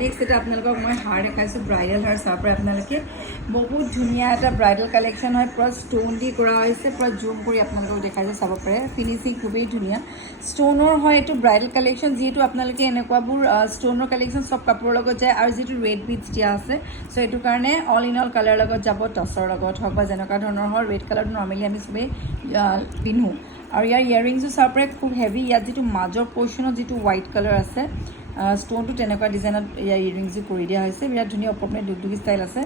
next এটা আপোনালোকক মই হাৰ দেখাইছোঁ ব্ৰাইডেল হাৰ চাৰ পৰা আপোনালোকে বহুত ধুনীয়া এটা ব্ৰাইডেল কালেকশ্যন হয় পূৰা ষ্টোন দি কৰা হৈছে পূৰা জুম কৰি আপোনালোকক দেখাইছোঁ চাব পাৰে ফিনিচিং খুবেই ধুনীয়া ষ্টোনৰ হয় এইটো ব্ৰাইডেল কালেকশ্যন যিহেতু আপোনালোকে এনেকুৱাবোৰ ষ্টোনৰ কালেকশ্যন চব কাপোৰৰ লগত যায় আৰু যিটো ৰেড বিটছ দিয়া আছে চ' এইটো কাৰণে অল ইন অল কালাৰ লগত যাব টছৰ লগত হওক বা যেনেকুৱা ধৰণৰ হয় ৰেড কালাৰটো নৰ্মেলি আমি চবেই পিন্ধোঁ আৰু ইয়াৰ ইয়েৰিংছো চাব পাৰে খুব হেভি ইয়াত যিটো মাজৰ পৰ্চনত যিটো হোৱাইট কালাৰ আছে ষ্টোনটো তেনেকুৱা ডিজাইনত ইয়াৰ ইয়েৰিংছযোৰ কৰি দিয়া হৈছে বিৰাট ধুনীয়া ওপৰত মানে দুগদুগী ষ্টাইল আছে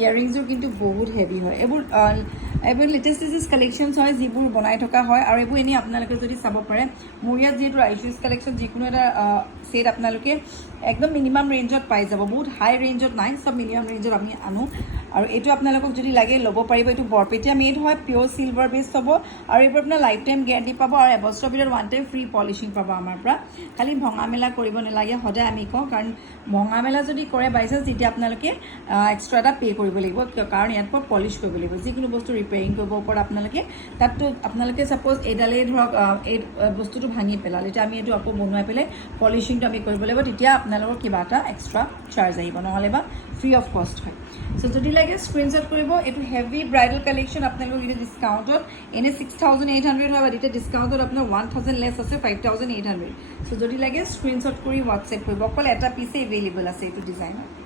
ইয়েৰিংছযোৰ কিন্তু বহুত হেভি হয় এইবোৰ লেটেষ্ট কালেকশ্যনছ হয় যিবোৰ বনাই থকা হয় আৰু এইবোৰ এনেই আপোনালোকে যদি চাব পাৰে মোৰ ইয়াত যিহেতু আইচুইজ কালেকশ্যন যিকোনো এটা ছেট আপোনালোকে একদম মিনিমাম ৰেঞ্জত পাই যাব বহুত হাই ৰেঞ্জত নাই চব মিনিমাম ৰেঞ্জত আমি আনো আৰু এইটো আপোনালোকক যদি লাগে ল'ব পাৰিব এইটো বৰপেটীয়া মেড হয় পিয়'ৰ চিলভাৰ বেছড হ'ব আৰু এইবোৰ আপোনাৰ লাইফ টাইম গেৰাণ্টি পাব আৰু এবছৰৰ ভিতৰত ওৱান টাইম ফ্ৰী পলিচিং পাব আমাৰ পৰা খালি ভঙা মেলা কৰিব নালাগে সদায় আমি কওঁ কাৰণ ভঙা মেলা যদি কৰে বাই চান্স তেতিয়া আপোনালোকে এক্সট্ৰা এটা পে' কৰিব লাগিব কাৰণ ইয়াৰ পৰা পলিচ কৰিব লাগিব যিকোনো বস্তু ৰিপেয়াৰিং কৰিব পৰা আপোনালোকে তাততো আপোনালোকে ছাপ'জ এইডালেই ধৰক এই বস্তুটো ভাঙি পেলালে এতিয়া আমি এইটো আকৌ বনোৱাই পেলাই পলিচিংটো আমি কৰিব লাগিব তেতিয়া আপোনালোকৰ কিবা এটা এক্সট্ৰা চাৰ্জ আহিব নহ'লে বা ফ্ৰী অফ কষ্ট হয় চ' যদি লাগে স্ক্ৰীনশ্বট কৰিব এইটো হেভি ব্ৰাইডেল কালেকশ্যন আপোনালোকক এতিয়া ডিছকাউণ্টত এনেই 6,800 হয় বাট এতিয়া ডিছকাউণ্টত আপোনাৰ 1,000 লেছ আছে 5,800 চ' যদি লাগে স্ক্ৰীনশ্বট কৰি হোৱাটছএপ কৰিব অকল এটা পিছে এভেইলেবল আছে এইটো ডিজাইনত